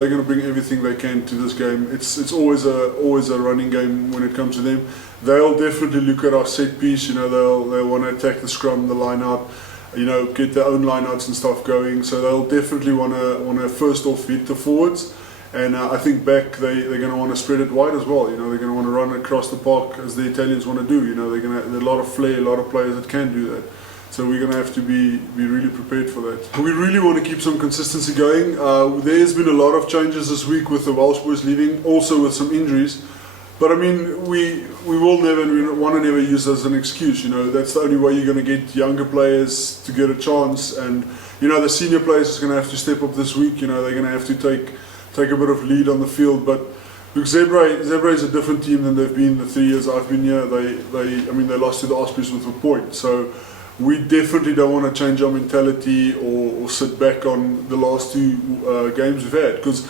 They're going to bring everything they can to this game. It's always a running game when it comes to them. They'll definitely look at our set piece. You know, they'll want to attack the scrum, the line out, you know, get their own line outs and stuff going. So they'll definitely want to first off hit the forwards, and I think back they're going to want to spread it wide as well. You know, they're going to want to run across the park as the Italians want to do. You know, there's a lot of flair, a lot of players that can do that. So we're going to have to be really prepared for that. We really want to keep some consistency going. There's been a lot of changes this week with the Welsh boys leaving, also with some injuries. But I mean, we will never, and we want to never use as an excuse. You know, that's the only way you're going to get younger players to get a chance. And you know, the senior players are going to have to step up this week. You know, they're going to have to take a bit of lead on the field. But look, Zebre is a different team than they've been the 3 years I've been here. I mean, they lost to the Ospreys with a point. So we definitely don't want to change our mentality or sit back on the last two games we've had, because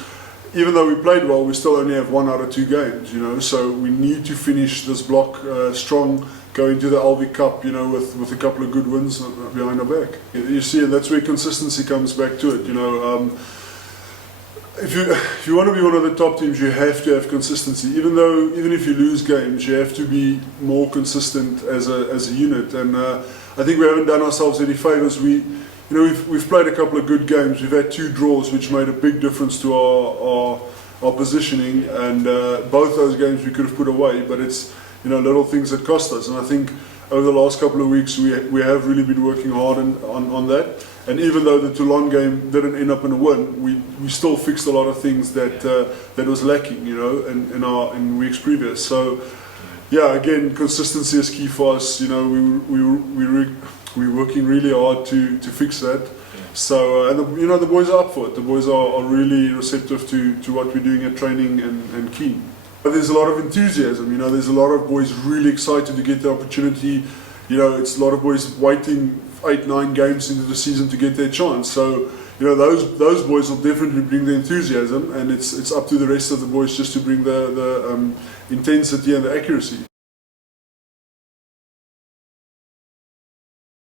even though we played well, we still only have 1 out of 2 games, you know. So we need to finish this block strong, go into the LV Cup, you know, with a couple of good wins behind our back. You see, and that's where consistency comes back to it, you know. If you want to be one of the top teams, you have to have consistency. Even if you lose games, you have to be more consistent as a unit. And I think we haven't done ourselves any favours. We've played a couple of good games. We've had 2 draws, which made a big difference to our positioning. And both those games we could have put away, but it's, you know, little things that cost us. And I think over the last couple of weeks we have really been working hard on that. And even though the Toulon game didn't end up in a win, we still fixed a lot of things that was lacking, you know, in weeks previous. So yeah, again, consistency is key for us. You know, we're working really hard to fix that. So and you know, the boys are up for it. The boys are really receptive to what we're doing at training and keen. But there's a lot of enthusiasm. You know, there's a lot of boys really excited to get the opportunity. You know, it's a lot of boys waiting 8-9 games into the season to get their chance. So you know, those boys will definitely bring the enthusiasm, and it's up to the rest of the boys just to bring the intensity and the accuracy.